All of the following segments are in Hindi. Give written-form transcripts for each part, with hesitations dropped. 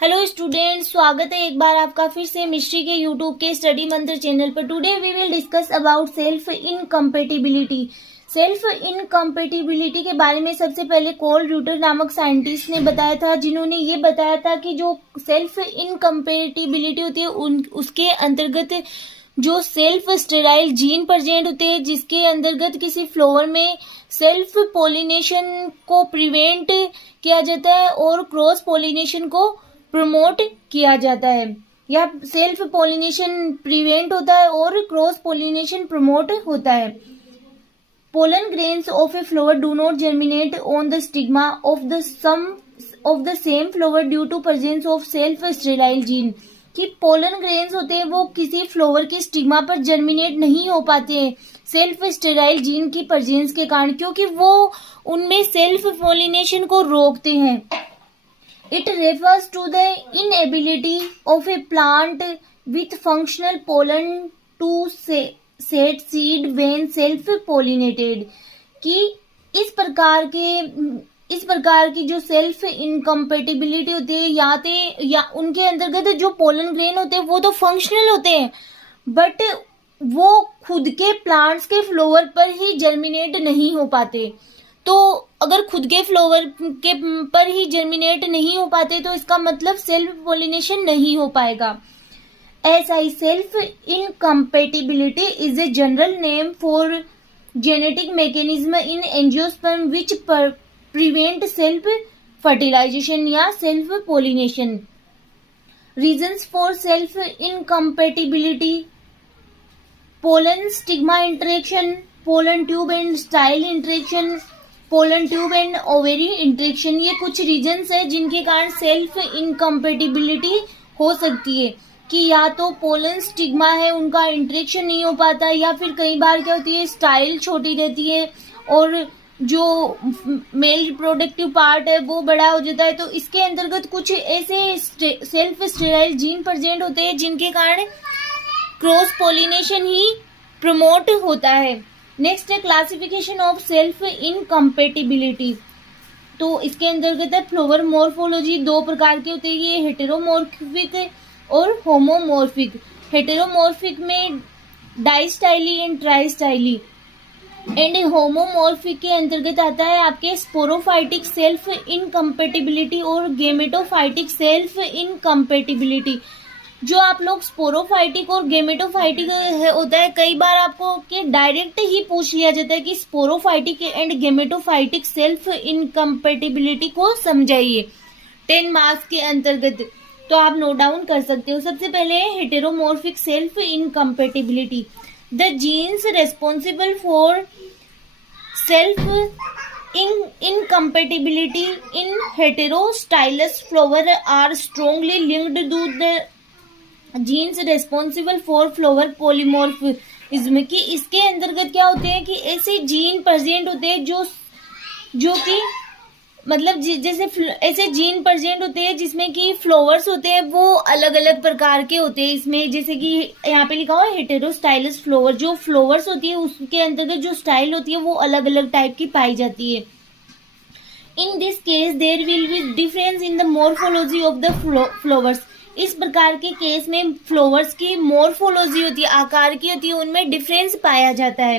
हेलो स्टूडेंट्स, स्वागत है एक बार आपका फिर से मिस्ट्री के यूट्यूब के स्टडी मंत्र चैनल पर। Today we will discuss about self incompatibility. Self incompatibility के बारे में सबसे पहले कार्ल र्यूटर नामक साइंटिस्ट ने बताया था, जिन्होंने ये बताया था कि जो सेल्फ इनकम्पेटिबिलिटी होती है उसके अंतर्गत जो सेल्फ स्टेराइल जीन प्रेजेंट होते हैं, जिसके अंतर्गत किसी फ्लावर में सेल्फ पोलिनेशन को प्रिवेंट किया जाता है और क्रॉस पोलिनेशन को प्रमोट किया जाता है, या सेल्फ पोलिनेशन प्रिवेंट होता है और क्रॉस पोलिनेशन प्रमोट होता है। Pollen grains of a flower do not germinate on the stigma of the same flower due to presence of self sterile gene. कि पोलन ग्रेन्स होते हैं वो किसी फ्लावर की स्टिग्मा पर जर्मिनेट नहीं हो पाते हैं सेल्फ स्टेराइल जीन की प्रेजेंस के कारण, क्योंकि वो उनमें सेल्फ पोलिनेशन को रोकते हैं। It refers to the inability of a plant with functional pollen to set seed when self-pollinated। कि इस प्रकार की जो सेल्फ इनकम्पेटिबिलिटी होती है या उनके अंतर्गत जो पोलन ग्रेन होते हैं वो तो फंक्शनल होते हैं, बट वो खुद के प्लांट्स के फ्लावर पर ही जर्मिनेट नहीं हो पाते। तो अगर खुद के फ्लावर के पर ही जर्मिनेट नहीं हो पाते तो इसका मतलब सेल्फ पोलिनेशन नहीं हो पाएगा। ऐसा ही self incompatibility is a general name for genetic mechanism in angiosperm which prevent self fertilisation या self pollination. Reasons for self incompatibility: pollen stigma interaction, pollen tube and style interaction, pollen tube and ovary interaction. ये कुछ रीजंस है जिनके कारण सेल्फ इनकम्पेटिबिलिटी हो सकती है, कि या तो पोलन स्टिग्मा है उनका इंटरेक्शन नहीं हो पाता, या फिर कई बार क्या होती है स्टाइल छोटी रहती है और जो मेल रिप्रोडक्टिव पार्ट है वो बड़ा हो जाता है। तो इसके अंतर्गत कुछ ऐसे सेल्फ स्टेराइल जीन प्रेजेंट होते हैं जिनके कारण क्रॉस पोलिनेशन ही प्रमोट होता है। नेक्स्ट है क्लासिफिकेशन ऑफ सेल्फ इनकम्पेटिबिलिटी। तो इसके अंतर्गत है फ्लावर मॉर्फोलॉजी। दो प्रकार के होते हैं ये, हेटेरोमॉर्फिक और होमोमॉर्फिक। हेटेरोमॉर्फिक में डाइस्टाइली एंड ट्राइस्टाइली, एंड होमोमॉर्फिक के अंतर्गत आता है आपके स्पोरोफाइटिक सेल्फ इनकम्पेटिबिलिटी और गेमेटोफाइटिक सेल्फ इनकम्पेटिबिलिटी। जो आप लोग स्पोरोफाइटिक और गेमेटोफाइटिक होता है, कई बार आपको के डायरेक्ट ही पूछ लिया जाता है कि sporophytic and gametophytic self incompatibility को समझाइए 10 मार्क्स के अंतर्गत। तो आप नोट डाउन कर सकते हो। सबसे पहले heteromorphic self incompatibility: the genes responsible for self incompatibility in heterostylous flower are strongly linked to the genes responsible for flower polymorphism. कि इसके अंतर्गत क्या होते हैं कि ऐसे जीन प्रेजेंट होते हैं जो कि मतलब जैसे ऐसे जीन प्रेजेंट होते हैं जिसमें कि फ्लावर्स होते हैं वो अलग अलग प्रकार के होते हैं। इसमें जैसे कि यहाँ पे लिखा हुआ है हेटेरोस्टाइलस फ्लावर, जो फ्लावर्स होती है उसके अंतर्गत जो स्टाइल होती है वो अलग अलग टाइप की पाई जाती है। In this case there will be difference in the morphology of the flowers. इस प्रकार के केस में फ्लावर्स की मॉर्फोलॉजी होती है, आकार की होती है, उनमें डिफरेंस पाया जाता है।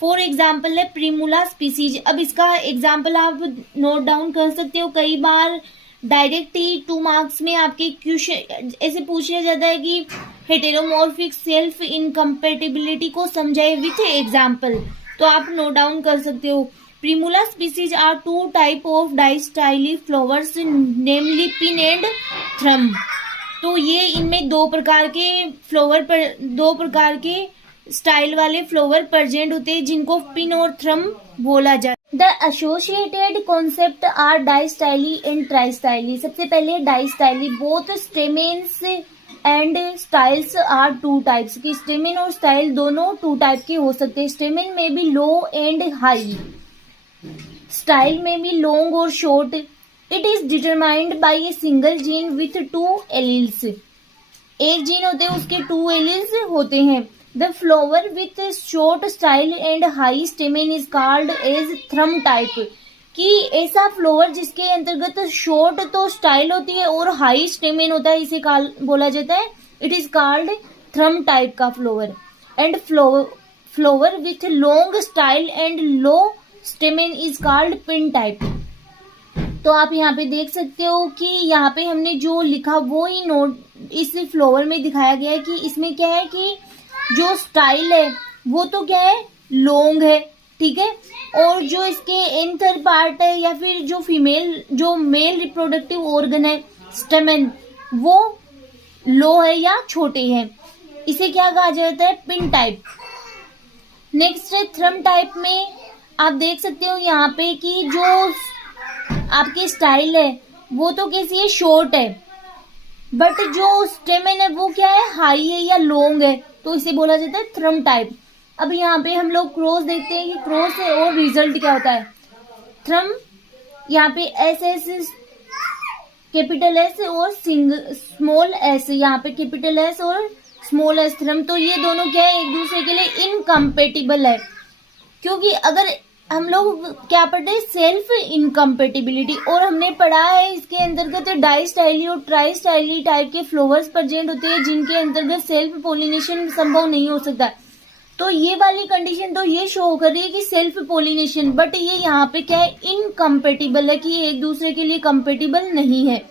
फॉर एग्जाम्पल है प्रिमुला स्पीसीज। अब इसका एग्जाम्पल आप नोट डाउन कर सकते हो। कई बार डायरेक्ट ही 2 मार्क्स में आपके क्वेश्चन ऐसे पूछ लिया जाता है कि हेटेरोमॉर्फिक सेल्फ इनकम्पेटिबिलिटी को समझाए विथ एग्जाम्पल। तो आप नोट डाउन कर सकते हो। Primula species are 2 type of distyly flowers namely pin and thrum. तो ये इनमें दो प्रकार के स्टाइल वाले फ्लावर प्रेजेंट होते हैं जिनको पिन और थ्रम बोला जाता है। The associated concept are distyly and tristyly. सबसे पहले distyly, both stamens and styles are 2 types. की स्टेमेन और स्टाइल दोनों 2 टाइप के हो सकते हैं। स्टेमेन में भी लो एंड हाई, स्टाइल में भी लॉन्ग और short. It is determined by a single gene with 2 alleles. एक जीन होते हैं उसके 2 एलील्स होते हैं। The flower with short style and high stamen is called as thrum type। कि ऐसा फ्लोवर जिसके अंतर्गत शॉर्ट तो स्टाइल होती है और हाई स्टेमेन होता है, इसे बोला जाता है, इट इज कॉल्ड थ्रम टाइप का flower. And flower with long style and low stamen is called pin type. तो आप यहाँ पे देख सकते हो कि यहाँ पे हमने जो लिखा वो ही नोट इस फ्लोवर में दिखाया गया है कि इसमें क्या है कि जो स्टाइल है वो तो क्या है, लॉन्ग है, ठीक है, और जो इसके एंथर पार्ट है या फिर जो मेल रिप्रोडक्टिव ऑर्गन है स्टेमेन, वो लो है या छोटे हैं, इसे क्या कहा जाता है, पिन टाइप। नेक्स्ट है थ्रम टाइप में आप देख सकते हो यहाँ पे कि जो आपकी स्टाइल है वो तो कैसी है, शॉर्ट है, बट जो स्टेमेन है वो क्या है, हाई है या लॉन्ग है, तो इसे बोला जाता है थ्रम टाइप। अब यहाँ पे हम लोग क्रॉस देखते हैं कि क्रॉस है और रिजल्ट क्या होता है। थ्रम यहाँ पे एस कैपिटल एस और स्मॉल एस, यहाँ पे कैपिटल एस और स्मॉल एस थ्रम, तो ये दोनों क्या है, एक दूसरे के लिए इनकम्पेटिबल है, क्योंकि अगर हम लोग क्या पढ़ते हैं, सेल्फ इनकम्पेटिबिलिटी, और हमने पढ़ा है इसके अंतर्गत डाई स्टाइली और ट्राई स्टाइली टाइप के फ्लावर्स प्रेजेंट होते हैं जिनके अंतर्गत सेल्फ पोलिनेशन संभव नहीं हो सकता। तो ये वाली कंडीशन तो ये शो कर रही है कि सेल्फ पोलिनेशन, बट ये यहाँ पे क्या है, इनकम्पेटिबल है, कि ये एक दूसरे के लिए कंपेटिबल नहीं है,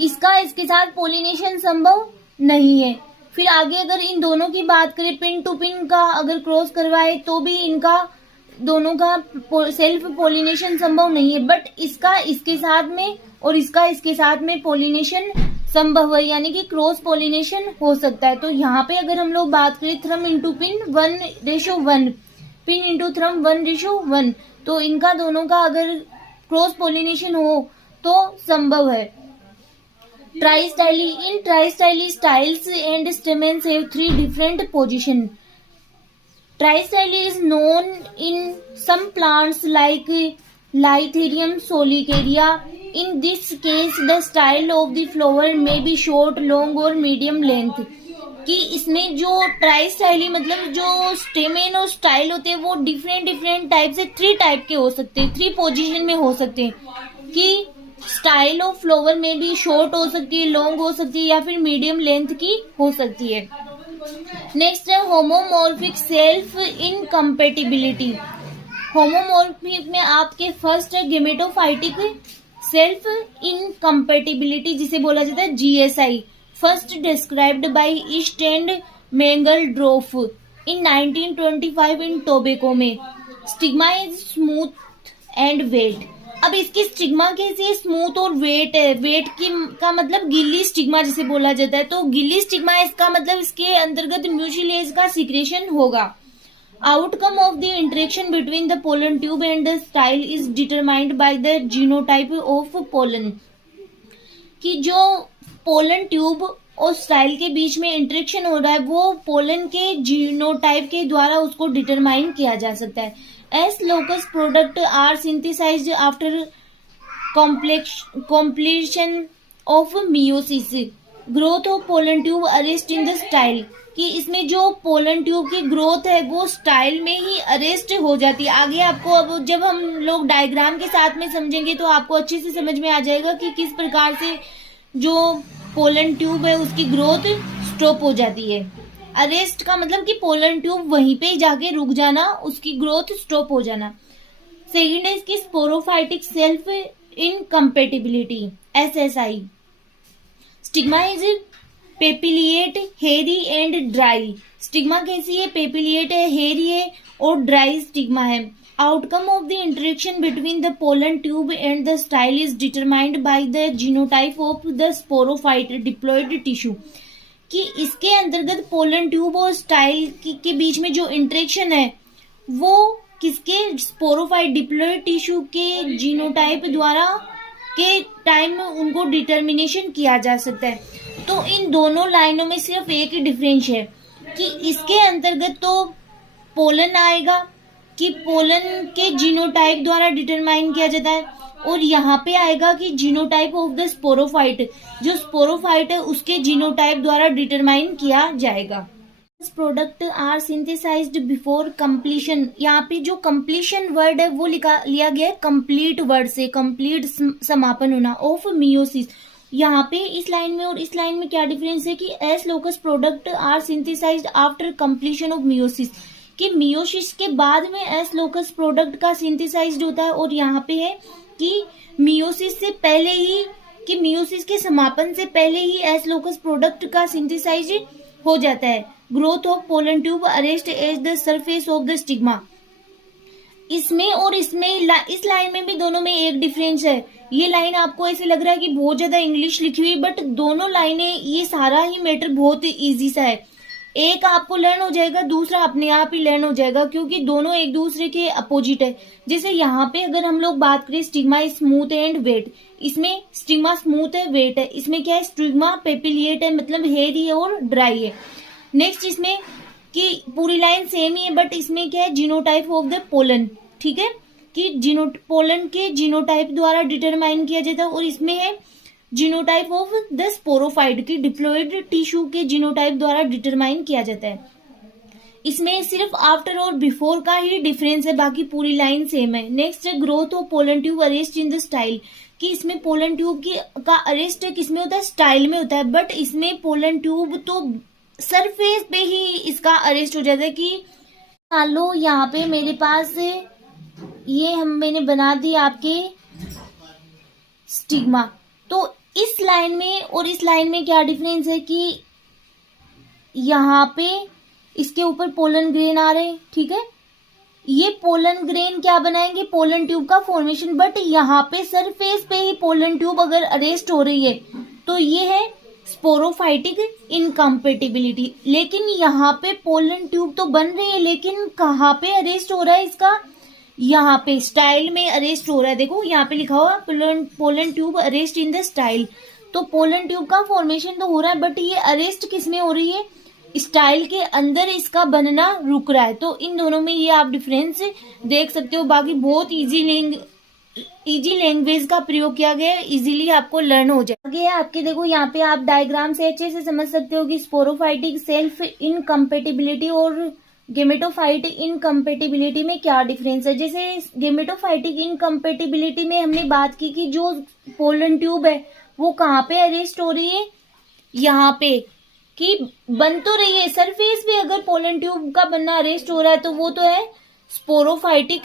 इसके साथ पोलिनेशन संभव नहीं है। फिर आगे अगर इन दोनों की बात करें, पिन टू पिन का अगर क्रॉस करवाए तो भी इनका दोनों का सेल्फ पोलिनेशन संभव नहीं है, बट इसका इसके साथ में और इसका इसके साथ में पोलिनेशन संभव है, यानी कि क्रॉस पोलिनेशन हो सकता है। तो यहाँ पे अगर हम लोग बात करें थ्रम इंटू पिन 1:1, पिन इंटू थ्रम 1:1, तो इनका दोनों का अगर क्रॉस पोलिनेशन हो तो संभव है। Tristyly, in tristyly styles and stamens have 3 different position. Tristyly is known in some plants like Lytherium solicaria. In this case, the style of the flower may be short, long or medium length. कि इसमें जो ट्राइस्टाइली मतलब जो स्टेमेन और स्टाइल होते हैं वो डिफरेंट टाइप से 3 टाइप के हो सकते हैं, 3 पोजीशन में हो सकते हैं, कि स्टाइल ऑफ फ्लावर में भी शॉर्ट हो सकती है, लॉन्ग हो सकती है या फिर मीडियम लेंथ की हो सकती है। नेक्स्ट है होमोमॉर्फिक सेल्फ इनकम्पेटिबिलिटी। होमोमॉर्फिक में आपके फर्स्ट है गेमेटोफाइटिक सेल्फ इनकम्पेटिबिलिटी, जिसे बोला जाता है GSI, first described by East and Mangelsdorf in 1925 इन टोबैको में। Stigma is smooth and wet. अब इसकी स्टिग्मा कैसी, स्मूथ और वेट है, वेट की का मतलब गीली स्टिग्मा जिसे बोला जाता है, तो गीली स्टिग्मा इसका मतलब इसके अंतर्गत म्यूसिलेज का सिक्रेशन होगा। Outcome of the interaction between the pollen tube and the style is determined by the genotype of pollen, कि जो पोलन ट्यूब और स्टाइल के बीच में इंटरेक्शन हो रहा है वो पोलन के जीनोटाइप के द्वारा उसको डिटरमाइन किया जा सकता है। As locus product are synthesized after completion of meiosis, growth of pollen tube arrest in the style, कि इसमें जो पोलन ट्यूब की ग्रोथ है वो स्टाइल में ही अरेस्ट हो जाती है। आगे आपको अब जब हम लोग डायग्राम के साथ में समझेंगे तो आपको अच्छे से समझ में आ जाएगा कि किस प्रकार से जो पोलन ट्यूब है उसकी ग्रोथ स्टॉप हो जाती है। अरेस्ट का मतलब कि पोलन ट्यूब वहीं पे जाके रुक जाना, उसकी ग्रोथ स्टॉप हो जाना। सेकेंड है इसकी sporophytic self incompatibility SSI। Stigma is papillate, hairy and dry. Stigma कैसी है, पेपिलिएट है, हेरी है और ड्राई स्टिग्मा है। Outcome of the interaction between the pollen tube and the style is determined by the genotype of the sporophyte diploid tissue, कि इसके अंतर्गत पोलन ट्यूब और स्टाइल के बीच में जो इंटरेक्शन है वो किसके, स्पोरोफाइट डिप्लॉयड टिश्यू के जीनोटाइप द्वारा के टाइम में उनको डिटर्मिनेशन किया जा सकता है। तो इन दोनों लाइनों में सिर्फ एक ही डिफरेंस है कि इसके अंतर्गत तो पोलन आएगा कि पोलन के जीनोटाइप द्वारा डिटरमाइन किया जाता है, और यहाँ पे आएगा कि जीनोटाइप ऑफ द स्पोरोफाइट, जो स्पोरोफाइट है उसके जीनोटाइप द्वारा डिटरमाइन किया जाएगा। Product are synthesised before completion. यहाँ पे जो कंप्लीशन वर्ड है वो लिया गया है कंप्लीट वर्ड से, कंप्लीट समापन होना ऑफ मियोसिस। यहाँ पे इस लाइन में और इस लाइन में क्या डिफरेंस है कि S locus product are synthesised after completion of meiosis, कि मियोसिस के बाद में एस लोकस प्रोडक्ट का सिंथेसाइज्ड होता है, और यहाँ पे है कि मियोसिस से पहले ही, कि मियोसिस के समापन से पहले ही एस लोकस प्रोडक्ट का सिंथेसाइज हो जाता है। Growth of pollen tube arrest as the surface of the stigma. इसमें और इसमें इस लाइन में भी दोनों में एक डिफरेंस है। ये लाइन आपको ऐसे लग रहा है कि बहुत ज्यादा इंग्लिश लिखी हुई, बट दोनों लाइनें, ये सारा ही मैटर बहुत इजी सा है। एक आपको लर्न हो जाएगा, दूसरा अपने आप ही लर्न हो जाएगा, क्योंकि दोनों एक दूसरे के अपोजिट है। जैसे यहाँ पे अगर हम लोग बात करें स्टिग्मा स्मूथ एंड वेट, इसमें स्टिग्मा स्मूथ है, वेट है। इसमें क्या है, स्टिग्मा पेपिलिएट है, मतलब हेयरी है और ड्राई है। नेक्स्ट इसमें कि पूरी लाइन सेम ही है, बट इसमें क्या है, जीनोटाइप ऑफ द पोलन, ठीक है, कि पोलन के जीनोटाइप द्वारा डिटरमाइन किया जाता है। और इसमें है जीनोटाइप ऑफ द स्पोरोफाइट की डिप्लॉयड टिश्यू के जीनोटाइप द्वारा डिटरमाइन किया जाता है। इसमें सिर्फ आफ्टर और बिफोर का ही डिफरेंस है, बाकी पूरी लाइन सेम है। नेक्स्ट है growth of pollen tube arrest in the style, कि इसमें पोलन ट्यूब का अरेस्ट किसमें होता है, स्टाइल में होता है। बट इसमें पोलन ट्यूब तो सरफेस पे ही इसका अरेस्ट हो जाता है। कि मान लो यहाँ पे मेरे पास ये मैंने बना दी आपके स्टिग्मा, तो इस लाइन में और इस लाइन में क्या डिफरेंस है कि यहाँ पे इसके ऊपर पोलन ग्रेन आ रहे हैं, ठीक है, ये पोलन ग्रेन क्या बनाएंगे, पोलन ट्यूब का फॉर्मेशन। बट यहाँ पे सरफेस पे ही पोलन ट्यूब अगर अरेस्ट हो रही है तो ये है स्पोरोफाइटिक इनकम्पेटिबिलिटी। लेकिन यहाँ पे पोलन ट्यूब तो बन रही है, लेकिन कहाँ पे अरेस्ट हो रहा है इसका, यहाँ पे स्टाइल में अरेस्ट हो रहा है। देखो यहाँ पे लिखा हुआ pollen tube arrest in the style, तो पोलन ट्यूब का फॉर्मेशन तो हो रहा है, बट ये अरेस्ट किसमें हो रही है, स्टाइल के अंदर इसका बनना रुक रहा है। तो इन दोनों में ये आप डिफरेंस देख सकते हो। बाकी बहुत इजी लैंग्वेज का प्रयोग किया गया है, इजीली आपको लर्न हो जाए। आगे आपके देखो यहाँ पे आप डायग्राम से अच्छे से समझ सकते हो कि स्पोरोफाइटिक सेल्फ इनकम्पेटिबिलिटी और गेमेटोफाइट इनकम्पेटिबिलिटी में क्या डिफरेंस है। जैसे गेमेटोफाइटिक इनकम्पेटिबिलिटी में हमने बात की कि जो पोलन ट्यूब है वो कहाँ पे अरेस्ट हो रही है, यहाँ पे, कि बन तो रही है सरफेस पे। अगर पोलन ट्यूब का बनना अरेस्ट हो रहा है तो वो तो है स्पोरोफाइटिक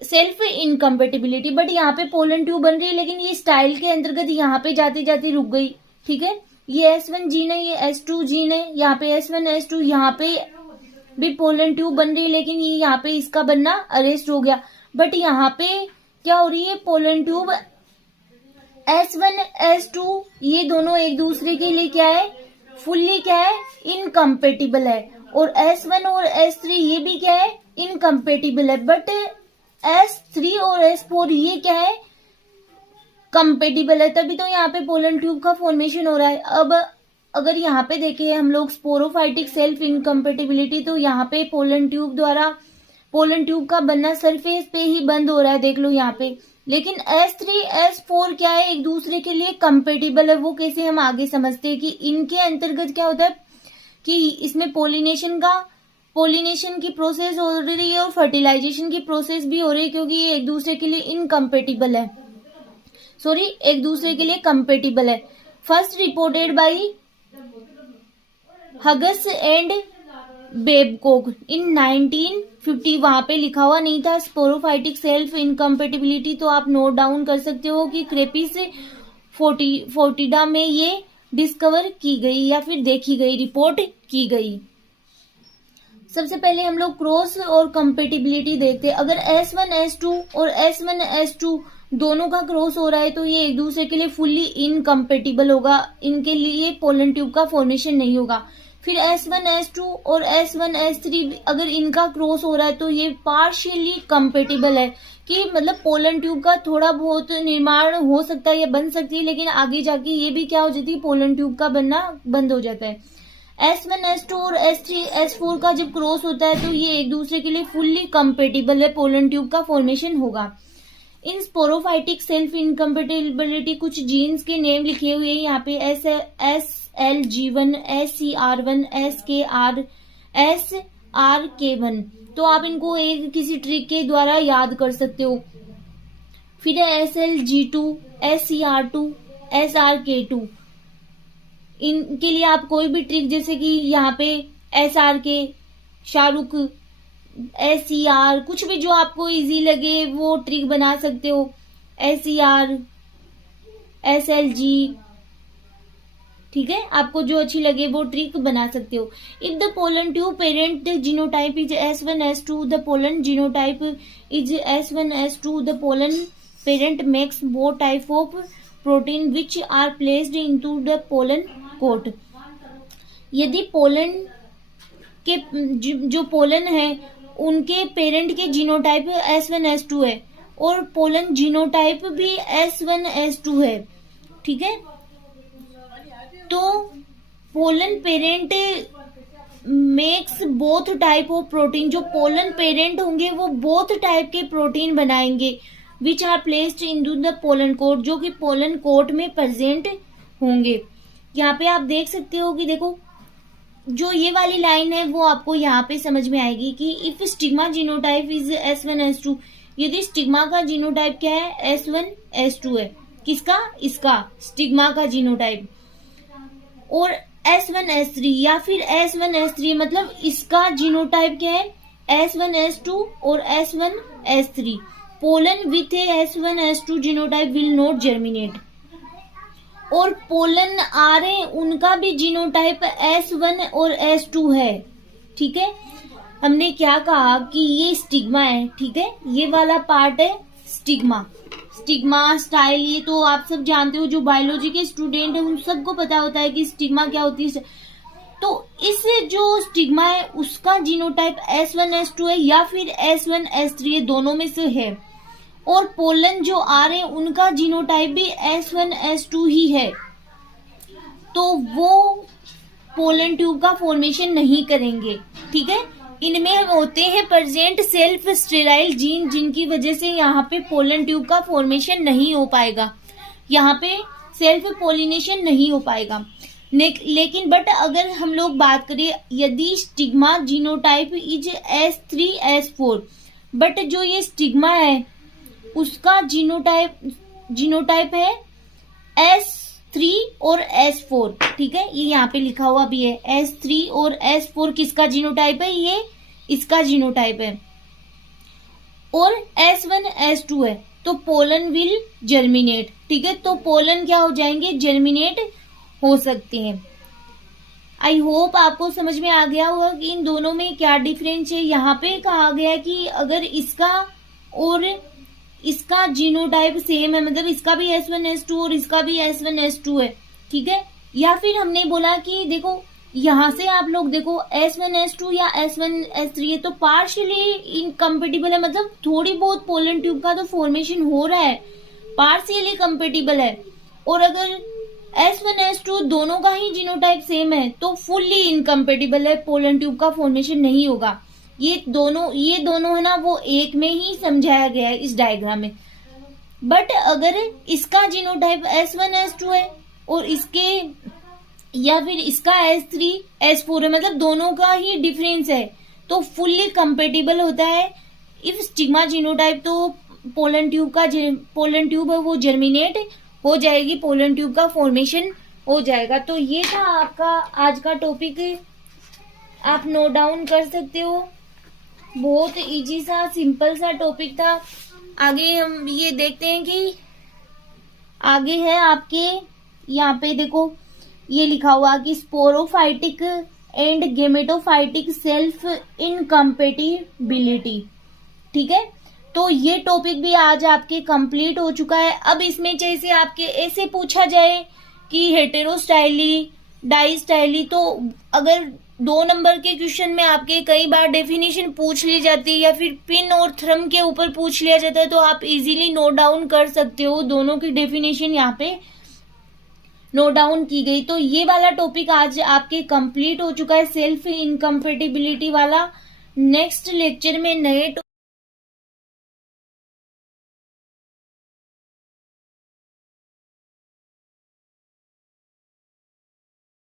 सेल्फ इनकम्पेटिबिलिटी। बट यहाँ पे पोलन ट्यूब बन रही है, लेकिन ये स्टाइल के अंतर्गत यहाँ पे जाते जाते रुक गई, ठीक है। ये S1 जीन है, ये S2 जीन है, यहाँ पे S1 S2, यहाँ पे भी पोलन ट्यूब बन रही है, लेकिन ये यहाँ पे इसका बनना अरेस्ट हो गया। बट यहाँ पे क्या हो रही है, पोलन ट्यूब S1 S2 ये दोनों एक दूसरे के लिए क्या है, फुल्ली क्या है, इनकम्पेटिबल है। और S1 और S3 ये भी क्या है, इनकम्पेटिबल है। बट S3 और S4 ये क्या है, कंपेटिबल है, तभी तो यहाँ पे पोलन ट्यूब का फॉर्मेशन हो रहा है। अब अगर यहाँ पे देखें हम लोग स्पोरोफाइटिक सेल्फ इनकम्पेटिबिलिटी, तो यहाँ पे पोलन ट्यूब का बनना सरफेस पे ही बंद हो रहा है, देख लो यहाँ पे। लेकिन S3 S4 क्या है, एक दूसरे के लिए कंपेटिबल है। वो कैसे हम आगे समझते हैं कि इनके अंतर्गत क्या होता है कि इसमें पोलिनेशन की प्रोसेस हो रही है और फर्टिलाइजेशन की प्रोसेस भी हो रही है, क्योंकि ये एक दूसरे के लिए इनकम्पेटिबल है, एक दूसरे के लिए कंपेटिबल है। First reported by Hughes and Babcock in 1950। वहां पे लिखा हुआ नहीं था स्पोरोफाइटिक सेल्फ इनकम्पेटिबिलिटी, तो आप नोट डाउन कर सकते हो कि क्रेपिस फोर्टिडा में ये डिस्कवर की गई या फिर देखी गई, रिपोर्ट की गई। सबसे पहले हम लोग क्रॉस और कंपेटिबिलिटी देखते हैं। अगर S1 S2 और S1 S2 दोनों का क्रॉस हो रहा है तो ये एक दूसरे के लिए फुल्ली इनकम्पेटिबल होगा, इनके लिए पोलन ट्यूब का फॉर्मेशन नहीं होगा। फिर S1 S2 और S1 S3 अगर इनका क्रॉस हो रहा है तो ये पार्शियली कंपेटिबल है, कि मतलब पोलन ट्यूब का थोड़ा बहुत निर्माण हो सकता है या बन सकती है, लेकिन आगे जाके ये भी क्या हो जाती है, पोलन ट्यूब का बनना बंद हो जाता है। S1 S2 और S3 S4 का जब क्रॉस होता है तो ये एक दूसरे के लिए फुल्ली कंपेटिबल है, पोलन ट्यूब का फॉर्मेशन होगा। इन स्पोरोफाइटिक सेल्फ इनकम्पेटिबिलिटी कुछ जीन्स के नेम लिखे हुए हैं यहाँ पे, SLG1, SCR1, SKR, SRK1। तो आप इनको एक किसी ट्रिक के द्वारा याद कर सकते हो। फिर है SLG2, SCR2, SRK2। इनके लिए आप कोई भी ट्रिक, जैसे कि यहाँ पे SRK, शाहरुख, SCR, कुछ भी जो आपको इजी लगे वो ट्रिक बना सकते हो। SCR, SLG, ठीक है, आपको जो अच्छी लगे वो ट्रिक बना सकते हो। If the pollen tube parent genotype is S1S2, the pollen genotype is S1S2, the pollen parent makes both type of protein which are placed into the pollen coat. यदि पोलन के जो पोलन है उनके पेरेंट के जीनोटाइप S1S2 है और पोलन जीनोटाइप भी S1S2 है, ठीक है, तो pollen parent makes both type of protein. जो पोलन पेरेंट होंगे वो बोथ टाइप के प्रोटीन बनाएंगे which are placed in the pollen coat, जो कि पोलन कोट में प्रेजेंट होंगे। यहाँ पे आप देख सकते हो कि देखो जो ये वाली लाइन है वो आपको यहाँ पे समझ में आएगी कि if stigma genotype is S1S2, यदि स्टिग्मा का जीनोटाइप क्या है S1S2 है, किसका, इसका स्टिग्मा का जीनोटाइप, और S1S3 या फिर S1S3 मतलब इसका जीनोटाइप क्या है S1S2 और S1S3, pollen with S1S2 genotype will not germinate. और पोलन आ रहे उनका भी जीनोटाइप S1 और S2 है, ठीक है। हमने क्या कहा कि ये स्टिग्मा है, ठीक है, ये वाला पार्ट है स्टिग्मा। स्टिग्मा स्टाइल ये तो आप सब जानते हो, जो बायोलॉजी के स्टूडेंट है उन सबको पता होता है कि स्टिग्मा क्या होती है। तो इस जो स्टिग्मा है उसका जीनोटाइप S1S2 है या फिर S1S3 है, दोनों में से है। और पोलन जो आ रहे हैं उनका जीनोटाइप भी S1S2 ही है, तो वो पोलन ट्यूब का फॉर्मेशन नहीं करेंगे, ठीक है। इनमें होते हैं प्रेजेंट सेल्फ स्टेराइल जीन, जिनकी वजह से यहाँ पे पोलन ट्यूब का फॉर्मेशन नहीं हो पाएगा, यहाँ पे सेल्फ पोलिनेशन नहीं हो पाएगा। लेकिन बट अगर हम लोग बात करें यदि stigma genotype is S3 S4, but जो ये स्टिग्मा है उसका जीनोटाइप है S3 और S4, ठीक है, ये यहाँ पे लिखा हुआ भी है S3 और S4 किसका जीनोटाइप है, ये इसका जीनोटाइप है, और S1 S2 है, तो पोलन विल जर्मिनेट, ठीक है, तो पोलन क्या हो जाएंगे, जर्मिनेट हो सकते हैं। आई होप आपको समझ में आ गया होगा कि इन दोनों में क्या डिफरेंस है। यहाँ पे कहा गया कि अगर इसका और इसका जीनोटाइप सेम है, मतलब इसका भी S1S2 और इसका भी S1S2 है, ठीक है, या फिर हमने बोला कि देखो यहाँ से आप लोग देखो S1S2 या S1S3 है तो पार्शियली इनकम्पेटिबल है, मतलब थोड़ी बहुत पोलन ट्यूब का तो फॉर्मेशन हो रहा है, पार्शियली कंपेटिबल है। और अगर S1S2 दोनों का ही जीनोटाइप सेम है तो फुल्ली इनकम्पेटिबल है, पोलन ट्यूब का फॉर्मेशन नहीं होगा। ये दोनों है ना वो एक में ही समझाया गया है इस डायग्राम में। बट अगर इसका जीनोटाइप S1S2 है और इसके या फिर इसका S3 S4 है, मतलब दोनों का ही डिफरेंस है, तो फुल्ली कंपेटिबल होता है। इफ स्टिग्मा जीनोटाइप तो पोलन ट्यूब है वो जर्मिनेट हो जाएगी, पोलन ट्यूब का फॉर्मेशन हो जाएगा। तो ये था आपका आज का टॉपिक, आप नोट डाउन कर सकते हो। बहुत इजी सा सिंपल सा टॉपिक था। आगे हम ये देखते हैं कि आगे है आपके यहाँ पे देखो ये लिखा हुआ कि sporophytic and gametophytic self incompatibility, ठीक है। तो ये टॉपिक भी आज आपके कंप्लीट हो चुका है। अब इसमें जैसे आपके ऐसे पूछा जाए कि हेटेरोस्टाइली डाइस्टाइली, तो अगर 2 नंबर के क्वेश्चन में आपके कई बार डेफिनेशन पूछ ली जाती है या फिर पिन और थ्रम के ऊपर पूछ लिया जाता है, तो आप इजीली नोट डाउन कर सकते हो। दोनों की डेफिनेशन यहाँ पे नोट डाउन की गई। तो ये वाला टॉपिक आज आपके कंप्लीट हो चुका है, सेल्फ इनकम्पेटिबिलिटी वाला। नेक्स्ट लेक्चर में नए